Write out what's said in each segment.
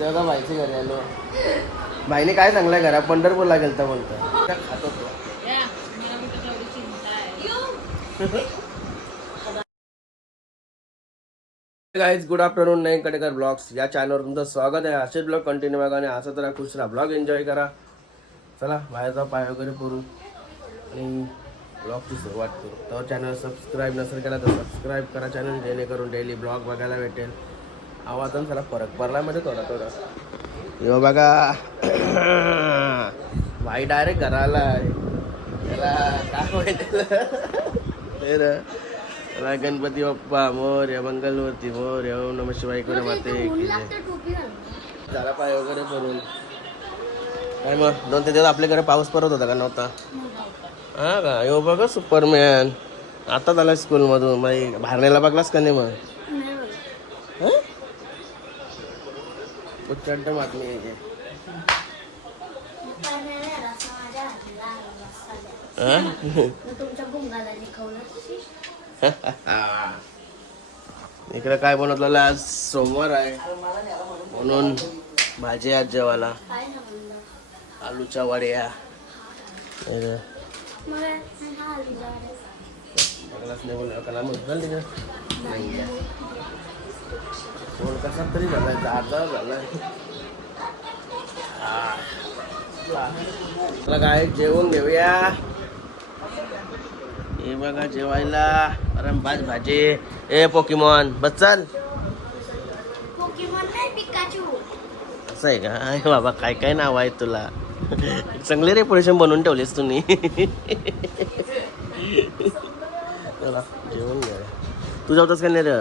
दादा घरी आलो. भाईने काय सांगलंय घरा पंढरपूरला गेलता म्हणतो. त्या खात गाईज गुड आफ्टरनून नाही कडेकर ब्लॉग्स या चॅनलवर तुमचं स्वागत आहे. असेच ब्लॉग कंटिन्यू बघा आणि असं तर खुश राहा. ब्लॉग एन्जॉय करा. चला बाहेरचा पाय वगैरे करू आणि ब्लॉगची सुरुवात करू. तर चॅनल सबस्क्राईब नसेल केला तर सबस्क्राईब करा चॅनल जेणेकरून डेली ब्लॉग बघायला भेटेल. आवाजात जरा फरक पडला मध्ये थोडा थोडा यो बघा. भाई डायरेक्ट घराला त्याला काय माहिती गणपती बाप्पा मोर मंगलवरती मोर ओम नम शिवाय करे माते की जय. झाला पाय वगैरे करून काय मग दोन तीन दिवस आपल्याकडे पाऊस पडत होता का नव्हता? हा का? यो बघ सुपरमॅन. आता झाला स्कूलमधून बाई भारण्याला बघलास का नाही मग? हं? उच्चांट मागणी आहे. हं? इकडे काय बनवलेलं आज? सोमवार आहे. म्हणून भाजी आज म्हणलं आलूच्या वड्या. मग बघलाच नाही बोल कला तिकडे नाही. फोन कसा तरी झालाय जागा झालाय. चला काय जेवून घेऊया. हे बघा जेवायला. रंबाज भाजी. ए पोकीमॉन बस चल. असं आहे का? अरे बाबा काय काय नाव आहे तुला? चांगले रेपुटेशन बनवून ठेवलेस तुम्ही. चला जेवण घ्या. तू जाऊतस का नाही रे?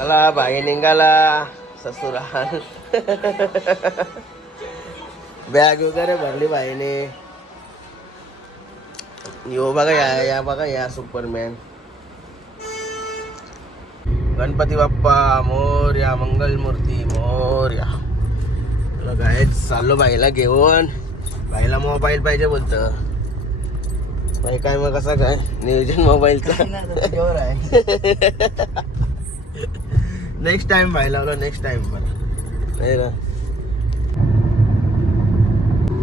चला भाई निघाला ससुराल. बॅग वगैरे भरली बाईने. यो बघा या या बघा या सुपरमॅन गणपती बाप्पा मोर्या मंगलमूर्ती मोर्या काय चाललो बाईला घेऊन. बाईला मोबाईल पाहिजे बोलतं. बाई काय मग कसा काय? नियोजन मोबाईलचा नेक्स्ट टाइम बाई लावला नेक्स्ट टाइम नाही ना.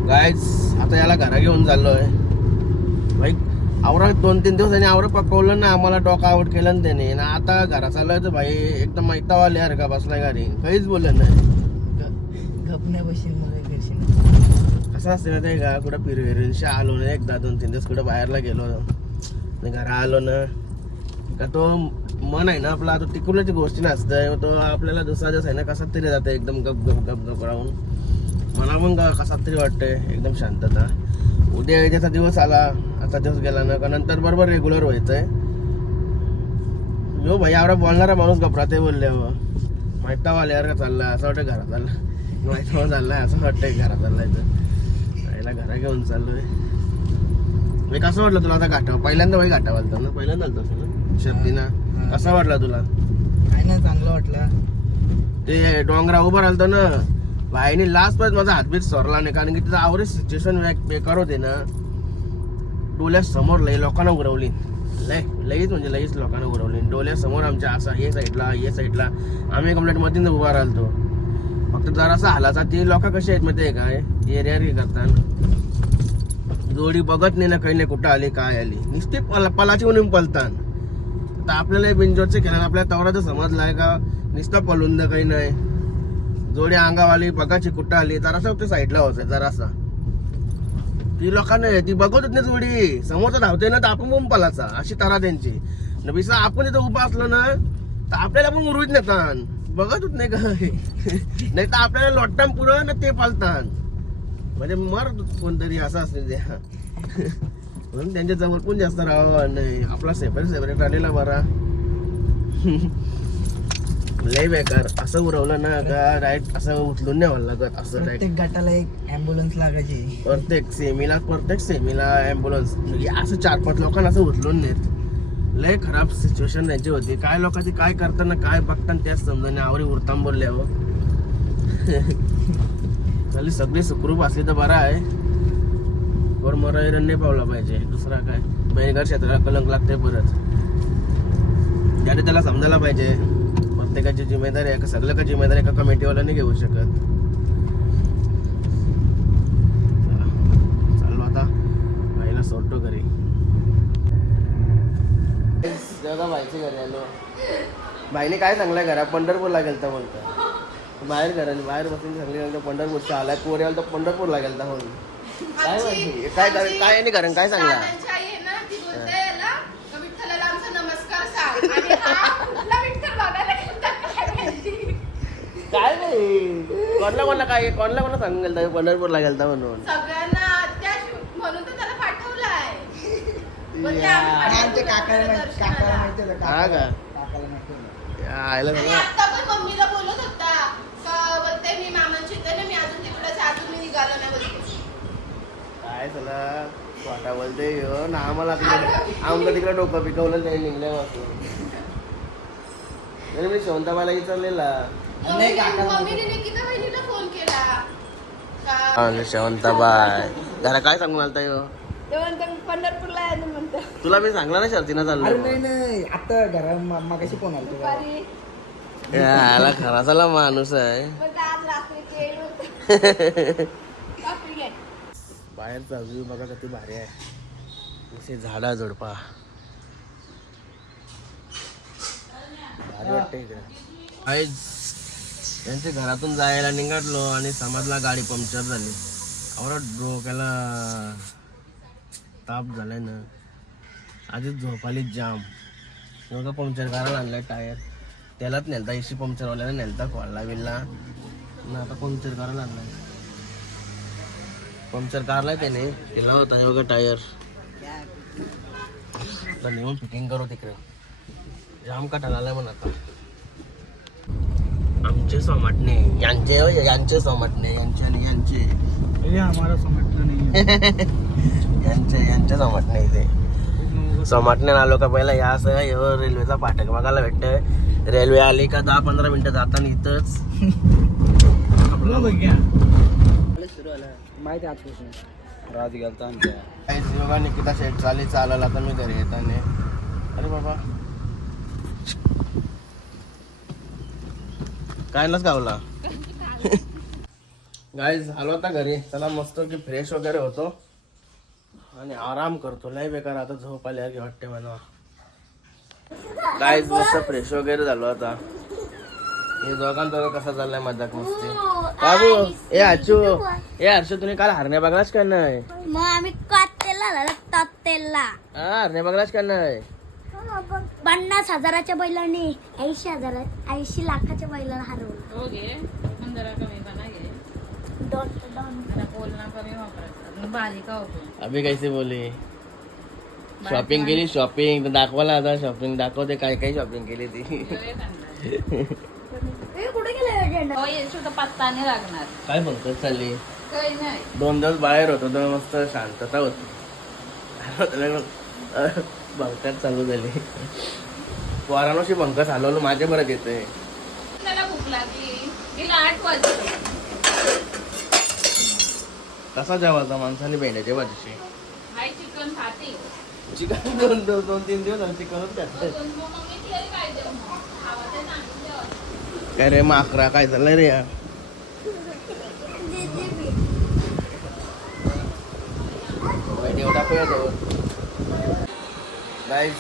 गायच आता याला घरा घेऊन चाललोय. भाई आवरा दोन तीन दिवसांनी आवरा पकवलं ना आम्हाला डोका आउट केलं ना त्याने. ना आता घरा चाललोय तर भाई एकदम मैतावाले यार का बसलाय घरी. काहीच बोललं नाही. गपण्या बशील कसं असते ना ते का? कुठं फिरविरशा आलो ना एकदा दोन तीन दिवस कुठं बाहेरला गेलो ना. घरा आलो ना. का तो मन आहे ना आपला तो टिकूनची गोष्टी नसतं तो आपल्याला दुसरा दिवस आहे ना कसा तरी जातं एकदम गप गप गप गप राहून. मला पण का- कसा तरी वाटतंय एकदम शांतता. उद्या याचा दिवस आला आता दिवस गेला ना का नंतर बरोबर रेग्युलर व्हायचंय. यो भाई आवडा बोलणारा माणूस घबराते बोलले हो. माहिती आल्यावर का चाललाय? असं वाटतं घरात चालला माहिती चाललाय असं वाटतंय घरात चाललाय तर आईला घरा घेऊन चाललोय. मी कसं वाटलं तुला आता घाटा पहिल्यांदा भाई घाटा आलतो ना? पहिल्यांदा आलतो ना? कसं वाटलं तुला? काय नाही चांगलं वाटलं. ते डोंगरा उभं राहिलतो ना भाईने लास्ट पर्यंत माझा हातबीत सोरला नाही कारण की तिथं आवरेज सिच्युएशन बेकार होते ना. डोळ्यासमोर लई लोकांना उरवली लय लईच म्हणजे लईच लोकांना उरवली डोळ्यासमोर आमच्या असा हे साईडला हे साईडला आम्ही कंप्लेंटमध्ये उभा राहिलतो. फक्त जरासा हालाचा ते लोक कसे आहेत माहिती आहे काय एरिया हे करतात जोडी बघत नाही ना काही नाही कुठं आली काय आली. नुसते पला पलाची म्हणून पलतात आता आपल्यालाही बिंजोरचे खेळ आपल्या तवराचं समजलाय का? निस्ता पलून काही नाही. जोडी अंगावाली बघाची कुठं आली जरासा ते साईडला होते जरासा. ती लोकांना ती बघतच नाही जोडी. समोरचा धावते ना तर आपण पण पलाचा अशी तारा त्यांची. न बिसा आपण इथं उभा असलो ना तर आपल्याला पण उरवीत बघत बघतच नाही का? नाही तर आपल्याला लोटतान पुरं ना ते पालतान म्हणजे मर कोणतरी असं असते ते म्हणून त्यांच्या जवळ पण जास्त राहावं नाही आपला सेपरेट सेपरेट आलेला बरा. लय बेकार. असं उरवलं ना का डायरेक्ट असं उचलून नाही व्हायला लागत असं प्रत्येक गटाला एक अँब्युलन्स लागायची. प्रत्येक सेमीला प्रत्येक सेमीला अँब्युलन्स म्हणजे असं चार पाच लोकांना असं उचलून नेत. लय खराब सिच्युएशन त्यांची होती. काय लोकांची काय करताना काय बघताना त्याच समजा आवरी उरताम बोलल्यावर चालेल सगळी सुखरूप असली तर बरा आहे. वर मरा नाही पावला पाहिजे. दुसरा काय? बेनगर क्षेत्राला कलंक लागते परत. अरे त्याला समजायला पाहिजे. प्रत्येकाची जिम्मेदारी आहे. सगळं का जिम्मेदारी एका कमिटीवाला नाही घेऊ शकत. चला, चाललो आता. बाईला सोडतो घरी. दादा बाईच्या घरी आलो. बाईने काय सांगलाय? घरा पंढरपूरला गेलता बोलतो बाहेर घराने बाहेर बसून सांगली नंतर पंढरपूरच्या आलाय पोरे आला तर पंढरपूरला गेलता म्हणून. काय माहिती? काय काय काय नाही कारण? काय सांग. हा काय नाही. कोणला कोणला काय कोणला कोणला सांगून गेलता पंढरपूरला गेलता म्हणून. सगळ्यांना म्हणून तर त्याला पाठवलाय. बोलते आम्ही आणि आमच्या पंढरपूरला काकाला माहिती दर्शनाला. काकाला माहिती होतं हा का? काकाला माहिती होतं. या आईला आणि सगळं आता पण मम्मीला बोलत होता. का बोलते मी मामांची इथे ना मी अजून तिकडे अजून मी निघालो नाही. बोलते काय चला वाटा बोलते हो ना आम्हाला तिकडे आमचं तिकडे डोकं पिकवलं त्याने निघल्यापासून मी शेवंताबाला विचारलेला. नाही शेवंताबाय जरा काय हो ते म्हणते पंढरपूरला म्हणतो तुला मी सांगला ना शर्तीनं चाललो. नाही नाही. आता घरा मागाशी फोन आला तुला दुपारी. याला खरा चला माणूस आहे बोलते आज रात्रीचे येईल बोलते. बापरे घे. बाहेरचा व्ह्यू बघा किती भारी आहे. असे झाडा झुडपा भारी वाटते इकडे. आईज त्यांच्या घरातून जायला निघालो आणि समाजला गाडी पंक्चर झाली. आवडा डोक्याला ताप झालाय ना. आधीच झोपाली जाम. डोकं पंक्चर करायला आणलाय टायर. त्यालाच नेलता एसी पंक्चरवाल्याला नेलता कॉलला बिल्ला. ना आता पंक्चर करायला आणलाय. पंक्चर कारलाय त्याने. केला होता हे बघा टायर. आता नेऊन फिटिंग करू तिकडे. जाम कटाला आलाय म्हणून आता. आमचे सोमाटणे. यांचे हो, यांचे सोमाटणे यांचे आणि यांचे. हे आम्हाला नाही यांचे यांचे सोमाटणे इथे. सोमाटणे आलो का पहिला या असं रेल्वेचा फाटक बघायला भेटतोय. रेल्वे आली का दहा पंधरा मिनिटं जाताना इथंच. आला माहिती आजपासून. राज गेलता आमच्या काहीच योगा निकिता शेट चाली चालला आता मी घरी येताना. अरे बाबा. काय गावला. गाईज आलो आता घरी. चला मस्त की फ्रेश वगैरे होतो. आणि आराम करतो. लय बेकार आता झोप आल्या की वाटते मला. गाईज मस्त फ्रेश वगैरे झालो आता. हे दोघांचा कसा चाललाय मजाक मस्ती? बाबू ए आचू ए हर्ष तुम्ही काल हरण्या बघलाच काय नाही? मग आम्ही कातेला हा हरण्या बघलाच काय नाही? पन्नास हजाराच्या बैलाने ऐंशी हजार ऐंशी लाखाच्या बैलाला हरवलं. हो घे पण जरा कमीपणा घे दोन दोन. जरा बोलणं कमी वापरायचं. अजून बारीक होतो? अभि कैसे बोली शॉपिंग केली शॉपिंग. दाखवायला आता शॉपिंग दाखवते काय काय शॉपिंग केली ती? हो येईल सुद्धा पत्ता नाही लागणार. काय म्हणतो चालली काही नाही. दोन दिवस बाहेर होतो तर मस्त शांतता होती. बंकात चालू झाली. वाराणसी बंकस हलवलं माझ्या बरं येते त्याला भूक लागली. तिला आठ वाजले. कसा जेवायचा माणसाने भेंड्याच्या भाजीशी हाय चिकन खाते. चिकन दोन दोन दोन तीन दिवस चिकनच खाते दोन मम्मी तिला काय देऊ मग खावं ते सांगून द्यावं. काय रे माकरा काय झालं रे या गाईस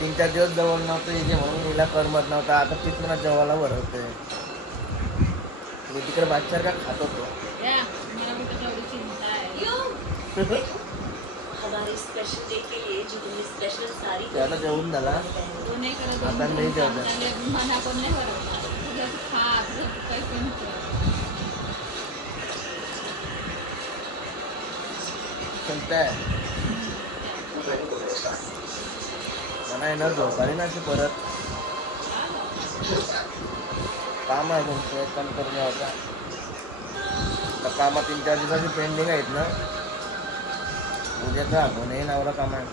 तीन चार दिवस जवळ नव्हतं इथे म्हणून हिला करमत नव्हता. आता तिथून जेवायला भरवते मी तिकडे बादशाह का खात होतो? त्याला जेवून झाला. आता नाही जेवत. त्याला मना नाही मला येणार झोपारी ना परत काम आहे तुमचं काम करून आता कामात तीन चार दिवसाची पेंडिंग आहेत ना उद्याचा कोणीही नावरा काम आहे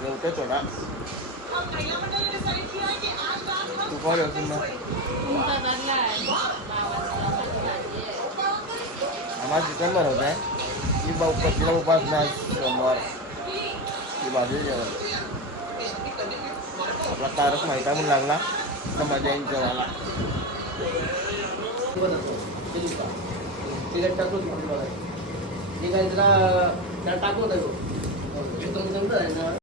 जेवते थोडा. तू कोण जेवशील मग तुमचा धरला आहे. भावाचा, माझी भाजी आहे. आम्हाला चिकन बनवत आहे ती बाऊ तिला उपास नाही सोमवार ती भाजी जेवण आपला तारक माहिती म्हणून लागला तर मजा एन्जॉय आला तिला टाकूच म्हटलं ते काय त्याला